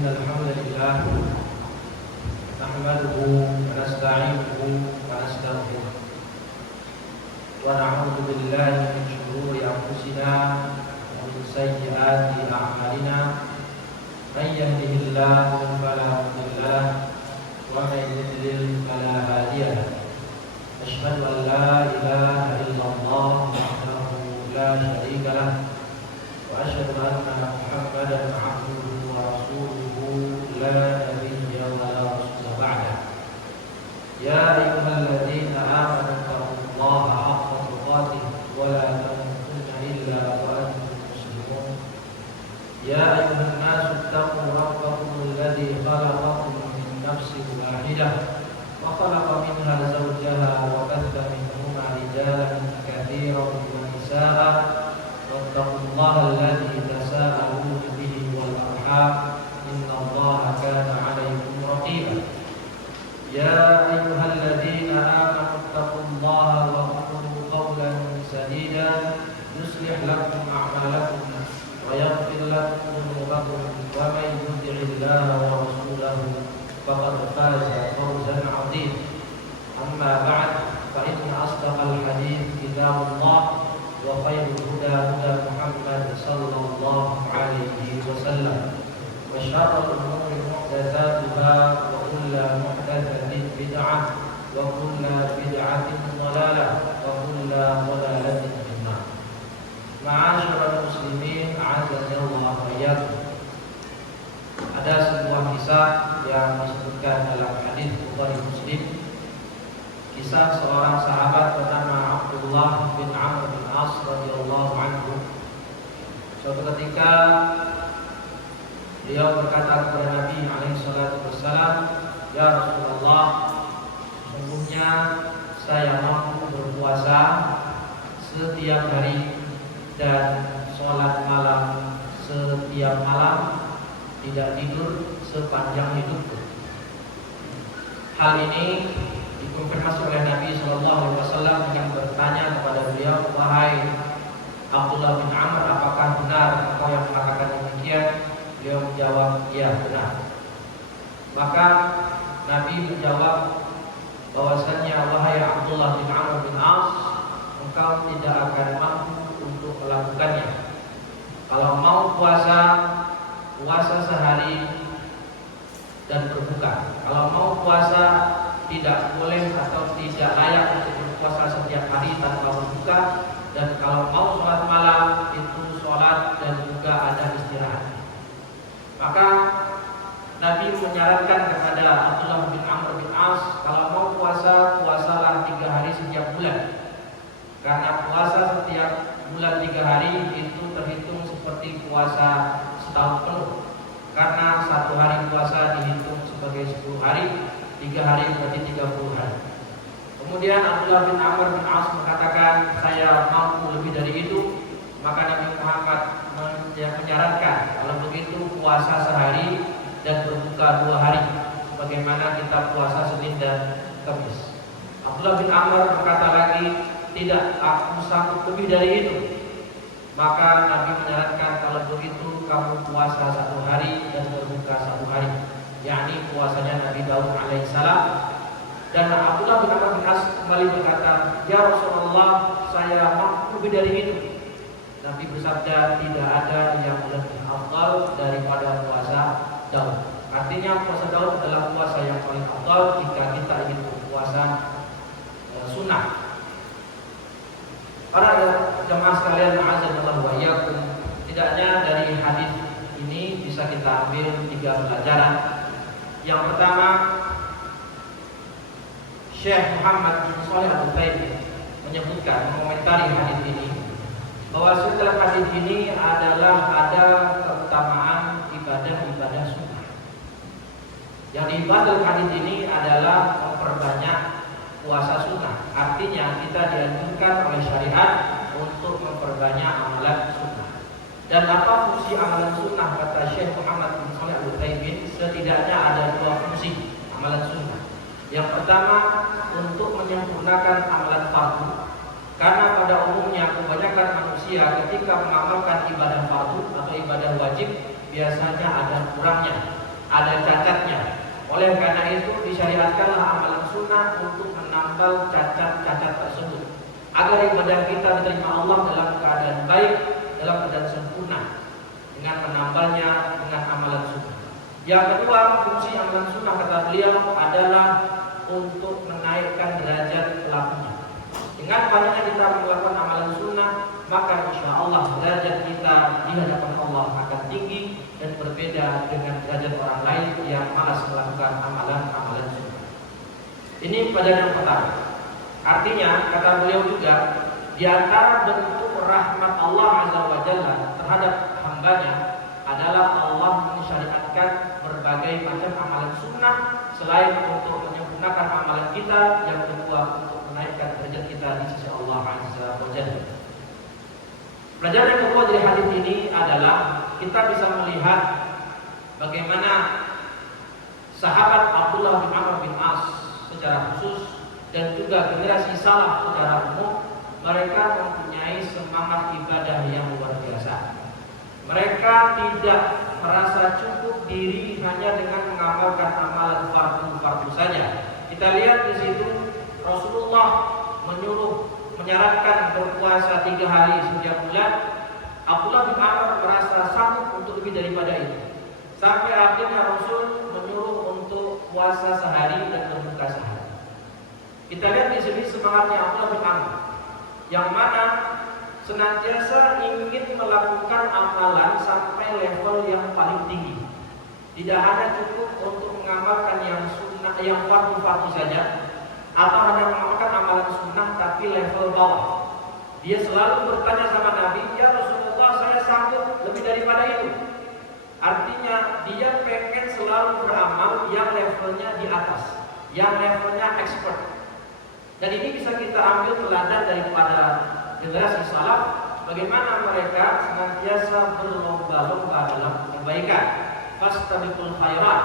إن الحمد لله نحمده ونستعينه ونستغفره ونعوذ بالله من شرور أنفسنا ومن سيئات أعمالنا من يهده الله فلا مضل له ومن يضلل فلا هادي له أشهد أن لا إله إلا الله وحده لا شريك له وأشهد أن محمدا عبده ورسوله لا نبي ولا رسول بعده يا أيها الذين آمنوا اتقوا الله حق تقاته ولا تموتن إلا وأنتم مسلمون يا أيها الناس اتقوا ربكم الذي خلقكم من نفس واحدة وخلق منها زوجها وبث منهما رجالا كثيرا ونساء واتقوا الله الذي تساءلون به والأرحام إن الله كان عليكم رقيبا يا أيها الذين آمنوا اتقوا الله وقولوا قولا سديدا يصلح لكم أعمالكم ويغفر لكم ذنوبكم ومن يطع الله ورسوله فقد فاز فوزا عظيما أما بعد فإن أصدق الحديث كتاب الله وخير الهدى هدى محمد صلى الله عليه وسلم وشر الأمور محدثاتها وكل محدثة بدعة وكل بدعة ضلالة وكل ضلالة في النار. معاشر المسlimin azza wa jalla. Ada sebuah kisah yang disebutkan dalam hadis Bukhari Muslim. Kisah seorang sahabat bernama Abdullah bin Amr bin As radhiyallahu anhu. Suatu ketika beliau berkata kepada Nabi alaihi salatu wassalam, "Ya Rasulullah, sesungguhnya saya mampu berpuasa setiap hari dan sholat malam setiap malam, tidak tidur sepanjang hidupku." Hal ini dikonfirmasi oleh Nabi SAW yang bertanya kepada beliau, "Wahai Abdullah bin Amr, apakah benar engkau yang mengatakan demikian?" Beliau menjawab, "Ya, benar." Maka Nabi menjawab bahwasanya, "Wahai Abdullah bin Amr bin As, engkau tidak akan mampu untuk melakukannya. Kalau mau puasa, puasa sehari dan berbuka. Kalau mau puasa, tidak boleh atau tidak layak untuk berpuasa setiap hari tanpa berbuka. Dan kalau mau sholat malam, itu sholat dan juga ada istirahat." Maka Nabi menyarankan kepada Abdullah bin Amr bin As, kalau mau puasa, puasalah 3 hari setiap bulan. Karena puasa setiap bulan 3 hari itu terhitung seperti puasa setahun penuh. Karena 1 hari puasa dihitung sebagai 10 hari, 3 hari berarti 30 hari. Kemudian Abdullah bin Amr bin As mengatakan, "Saya mampu lebih dari itu." Maka Nabi Muhammad menyarankan, kalau begitu puasa sehari dan berbuka 2 hari, sebagaimana kita puasa Senin dan Kamis. Abdullah bin Amr berkata lagi, "Tidak, aku sanggup lebih dari itu." Maka Nabi menyarankan, kalau begitu kamu puasa 1 hari dan berbuka 1 hari, yakni puasanya Nabi Daud alaihissalam. Dan Abdullah bin Amr bin As kembali berkata, "Ya Rasulullah, saya mampu lebih dari itu." Nabi bersabda, "Tidak ada yang lebih afdal daripada puasa Daud." Artinya puasa Daud adalah puasa yang paling afdal jika kita ingin berpuasa sunnah. Para jemaah sekalian, a'azzallahu wa iyyakum, tidaknya dari hadis ini bisa kita ambil 3 pelajaran. Yang pertama, Syekh Muhammad bin Shalih Al-Utsaimin menyebutkan, mengomentari hadis ini, bahwa setelah hadis ini adalah ada keutamaan ibadah-ibadah sunnah. Yang dibahas dalam hadis ini adalah memperbanyak puasa sunnah. Artinya kita dianjurkan oleh syariat untuk memperbanyak amalan sunnah. Dan apa fungsi amalan sunnah? Kata Syekh Muhammad bin Shalih Al-Utsaimin, setidaknya ada 2 fungsi amalan sunnah. Yang pertama, untuk menyempurnakan amalan fardu. Karena pada umumnya kebanyakan manusia ketika mengamalkan ibadah fardu atau ibadah wajib biasanya ada kurangnya. ada cacatnya. Oleh karena itu disyariatkanlah amalan sunnah untuk menambal cacat-cacat tersebut, agar ibadah kita diterima Allah dalam keadaan baik, dalam keadaan sempurna, dengan menambalnya dengan amalan sunnah. Yang kedua, fungsi amalan sunnah kata beliau adalah untuk menaikkan derajat pelakunya. Dengan banyaknya kita melakukan amalan sunnah, maka insya Allah derajat kita di hadapan Allah akan tinggi dan berbeda dengan derajat orang lain yang malas melakukan amalan-amalan sunnah. Ini pelajaran yang pertama. Artinya, kata beliau juga, di antara bentuk rahmat Allah Azza wa Jalla terhadap hambanya adalah Allah mensyariatkan berbagai macam amalan sunnah selain untuk menyempurnakan amalan kita, yang kedua untuk menaikkan derajat kita di sisi Allah Azza wa Jalla. Pelajaran yang kedua dari hadis ini adalah kita bisa melihat bagaimana sahabat Abdullah bin Amr bin As secara khusus dan juga generasi salaf secara umum, mereka mempunyai semangat ibadah yang luar biasa. Mereka tidak merasa cukup diri hanya dengan mengamalkan amalan fardu-fardu saja. Kita lihat di situ Rasulullah menyarankan berpuasa 3 hari setiap bulan. Abdullah bin Amr merasa sanggup untuk lebih daripada itu. Sampai akhirnya Rasul menyuruh untuk puasa sehari dan berbuka sehari. Kita lihat di sini semangatnya Abdullah bin Amr, yang mana senantiasa ingin melakukan amalan sampai level yang paling tinggi. Tidak hanya cukup untuk mengamalkan yang sunnah, yang fardu-fardu saja, atau hanya mengamalkan amalan sunnah tapi level bawah. Dia selalu bertanya sama Nabi, ya Rasulullah, saya sanggup lebih daripada itu. Artinya dia pengen selalu beramal yang levelnya di atas, yang levelnya expert. Dan ini bisa kita ambil teladan daripada generasi salaf, bagaimana mereka senantiasa berlomba-lomba dalam kebaikan. Fastabiqul khairat.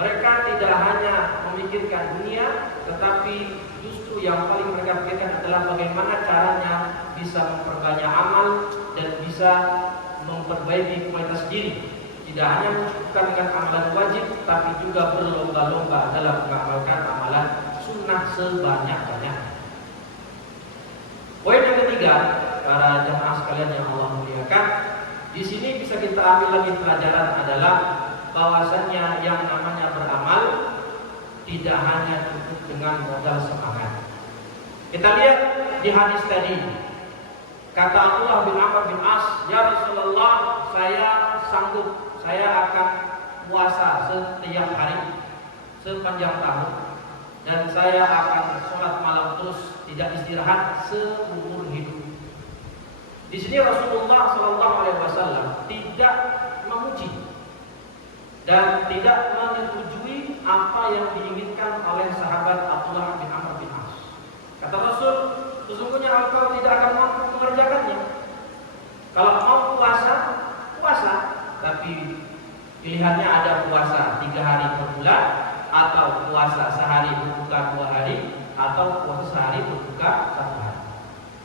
Mereka tidak hanya memikirkan dunia, tetapi justru yang paling mereka pikirkan adalah bagaimana caranya bisa memperbanyak amal dan bisa memperbaiki kualitas diri. Tidak hanya mencukupkan dengan amalan wajib, tapi juga berlomba-lomba dalam mengamalkan amalan sunnah sebanyak-banyak. Poin yang ketiga, para jamaah sekalian yang Allah muliakan, di sini bisa kita ambil lagi pelajaran adalah bahwasannya yang namanya beramal tidak hanya cukup dengan modal semangat. Kita lihat di hadis tadi, kata Abdullah bin Amr bin As, ya Rasulullah, saya sanggup, saya akan puasa setiap hari sepanjang tahun, dan saya akan sholat malam terus, tidak istirahat seumur hidup. Di sini Rasulullah SAW tidak memuji dan tidak menyetujui apa yang diinginkan oleh sahabat Abdullah bin Amr bin As. Kata Rasul, sesungguhnya engkau tidak akan mampu mengerjakannya. Kalau mau puasa, puasa, tapi pilihannya ada puasa 3 hari per bulan, atau puasa sehari berbuka 2 hari, atau puasa sehari berbuka 1 hari.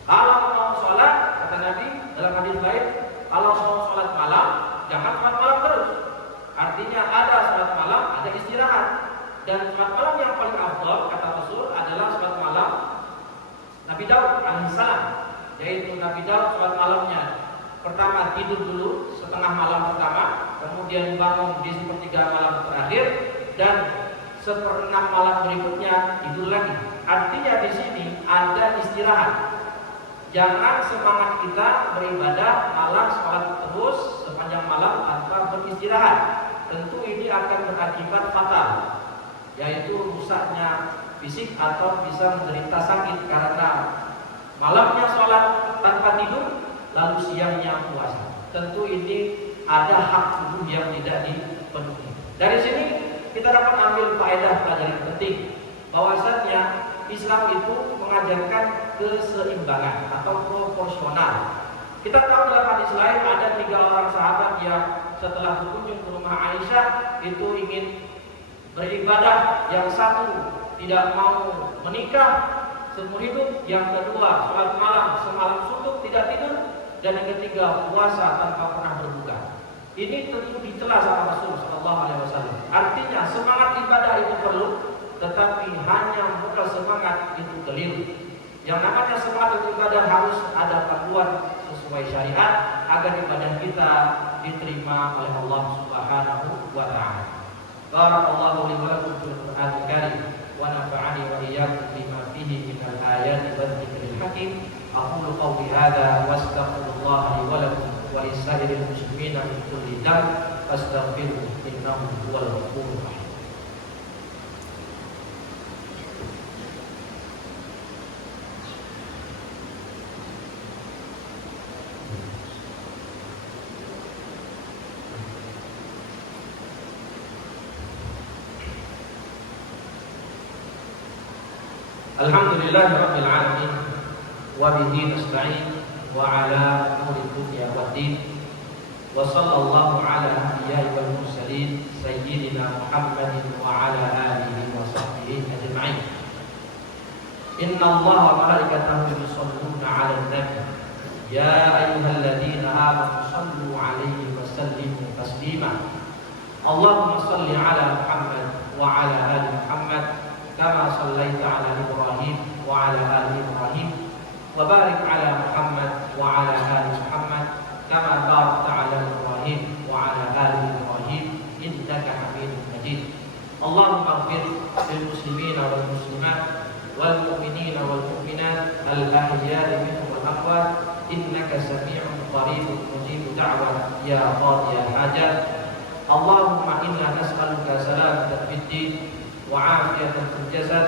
Kalau mau sholat, kata Nabi dalam hadis lain, kalau mau sholat malam, jangan sholat malam terus. Artinya ada sholat malam, ada istirahat. Dan sholat malam yang paling afdal, kata Rasul, adalah sholat malam Nabi Daud alaihissalam. Yaitu Nabi Daud sholat malamnya, pertama tidur dulu setengah malam pertama, kemudian bangun di sepertiga malam terakhir, dan 1/6 malam berikutnya tidur lagi. Artinya di sini ada istirahat. Jangan semangat kita beribadah malah sholat terus sepanjang malam tanpa beristirahat. Tentu ini akan berakibat fatal, yaitu rusaknya fisik atau bisa menderita sakit karena malamnya sholat tanpa tidur, lalu siangnya puasa. Tentu ini ada hak tubuh yang tidak dipenuhi. Dari sini kita dapat ambil faedah pelajaran penting, bahwasanya Islam itu mengajarkan keseimbangan atau proporsional. Kita tahu dalam hadis lain ada 3 orang sahabat yang setelah berkunjung ke rumah Aisyah itu ingin beribadah. Yang satu tidak mau menikah seumur hidup, yang kedua sholat malam semalam suntuk tidak tidur, dan yang ketiga puasa tanpa pernah berbuka. Ini tentu dicela sama Rasul Sallallahu Alaihi Wasallam. Artinya semangat ibadah itu perlu, tetapi hanya modal semangat itu keliru. Yang namanya semangat ibadah harus ada panduan sesuai syariat agar ibadah kita diterima oleh Allah Subhanahu wa taala. Barakallahu li wa lakum fil Qur'anil Karim wa nafa'ani wa iyyakum bima fihi minal ayati wad dzikril hakim. Aqulu qawli hadza wa astaghfirullaha li wa lakum wa lisairil muslimina min kulli dhanb fastaghfiruhu innahu huwal ghafurur rahim. Alhamdulillahirabbil alamin wa bihi nasta'in wa ala umuri dunya waddin wa sallallahu ala anbiya'i wal mursalin sayyidina Muhammadin wa ala alihi wa sahbihi ajma'in. Inna Allaha wa malaikatahu yusholluna 'alan nabi ya ayyuhalladzina amanu shallu 'alaihi wa sallimu taslima. Allahumma shalli 'ala Muhammad wa 'ala ali Muhammad kama shallaita 'ala Ibrahim wa 'ala ali Ibrahim wa barik 'ala Muhammad wa 'ala ali Muhammad kama barakta 'ala Ibrahim wa 'ala ali Ibrahim innaka Hamidum Majid. Allahumma ighfir lil muslimina wal muslimat wal mu'minina wal mu'minat al ahya'i minhum wal amwat innaka sami'un qaribun mujibud da'wat ya qadiyal hajat. Allahumma inna nas'aluka salamatan fid din وعافية في الجسد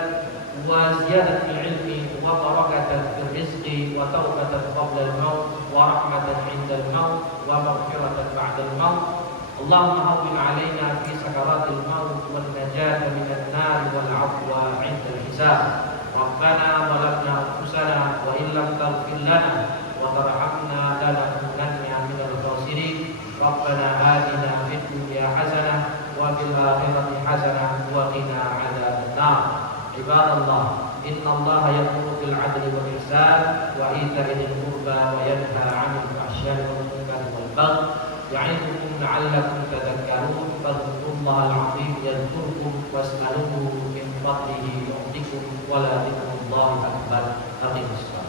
وزيادة في العلم وبركة في الرزق وتوبة قبل الموت ورحمة عند الموت ومغفرة بعد الموت. اللهم هون علينا في سكرات الموت والنجاة من النار والعفو عند الحساب. ربنا ظلمنا أنفسنا وإن لم تغفر لنا وترحمنا لنكونن من الخاسرين. ربنا آتنا في الدنيا حسنة وفي الآخرة حسنة وقنا عذاب النار. عباد الله إن الله يأمر بالعدل والإحسان وإيتاء ذي القربى وينهى عن الفحشاء والمنكر والبغي يعظكم لعلكم تذكرون. فاذكروا الله العظيم يذكركم واسألوه من فضله يعطكم ولذكر الله أكبر. أقيموا الصلاة.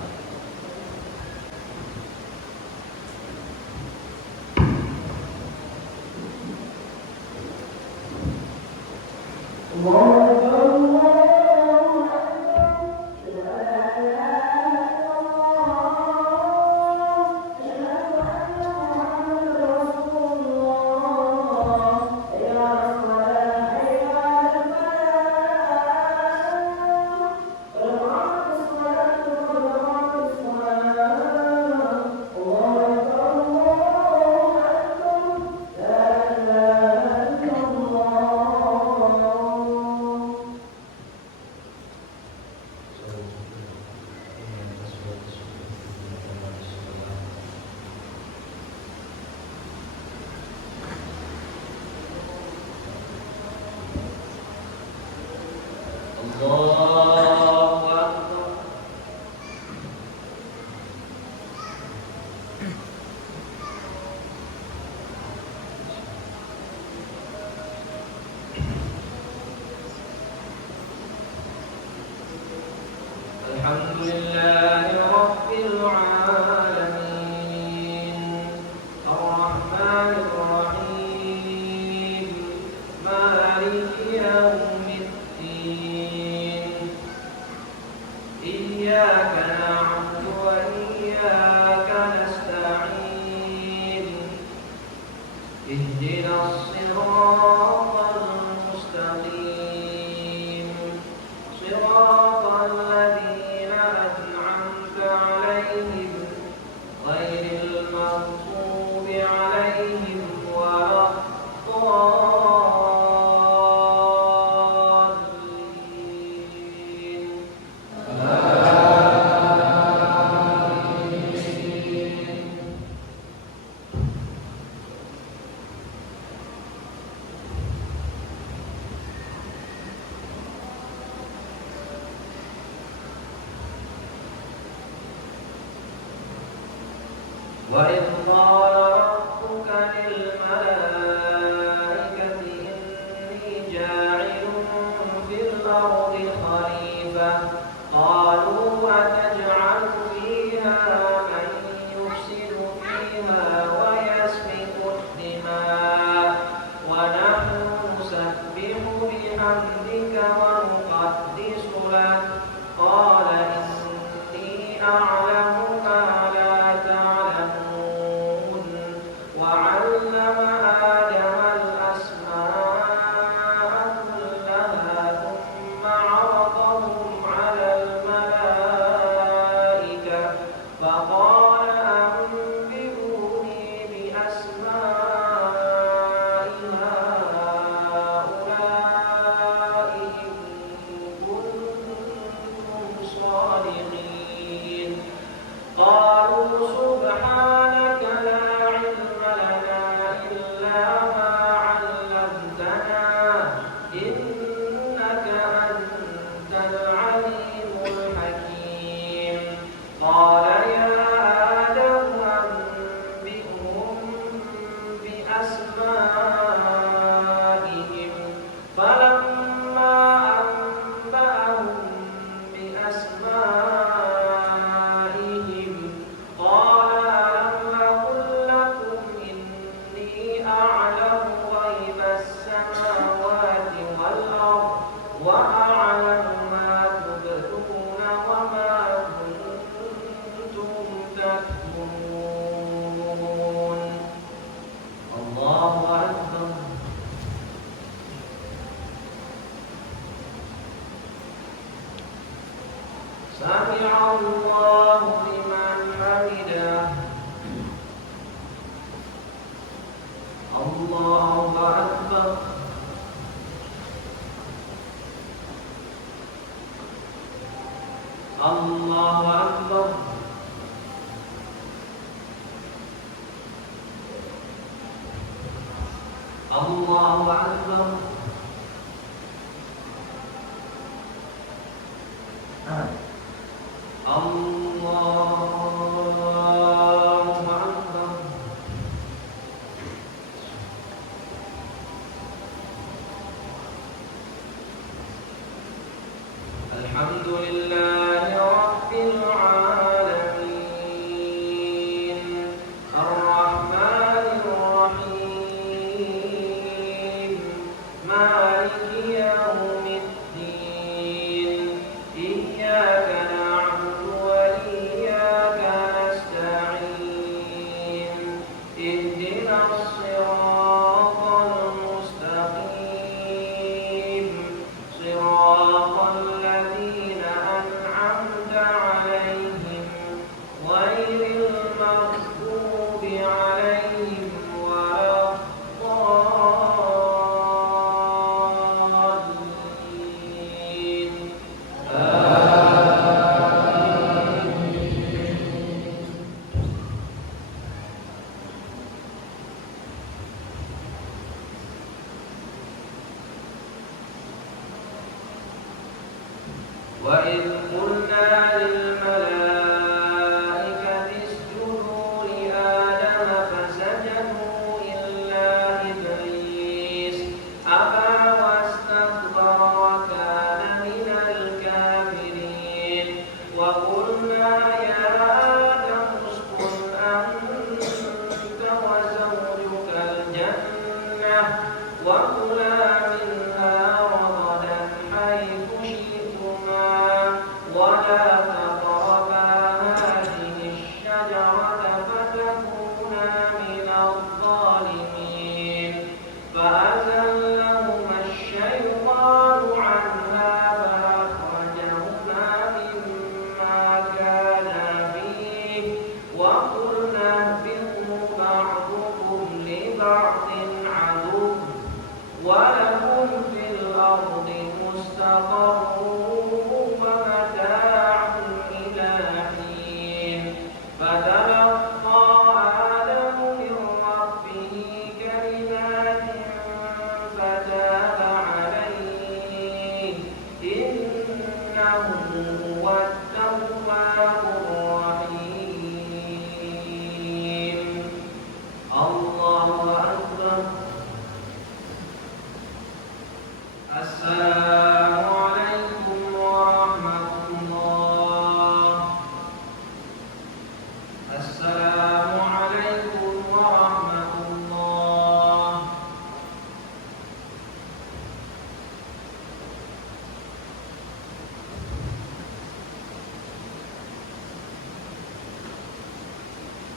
وإذ قال ربك للملائكة بأسمائهم فلما أنبأهم بأسمائهم قال ألم أقل لكم إني أعلم غيب السماوات والأرض وأعلم ما تبدون وما كنتم تكتمون الله أكبر سمع الله لمن حمده الله أكبر الله أكبر الله أكبر الله أكبر الحمد لله رب العالمين الرحمن الرحيم مالك يوم الدين إياك نعبد وإياك نستعين اهدنا الصراط المستقيم صراط الذين أنعمت عليهم غير المغضوب عليهم ولا الضالين وإذ قلنا للملائكة اسجدوا لآدم فسجدوا إلا إبليس أبى واستكبر وكان من الكافرين وقلنا يا آدم اسكن أنت وزوجك الجنة وكلا منها رغدا حيث شئتما ولا تقربا هذه الشجرة فتكونا من الظالمين فأزلهما الشيطان عنها فأخرجهما مما كانا فيه وقلنا اهبطوا بعضكم لبعض عدو ولكم في الأرض مستقر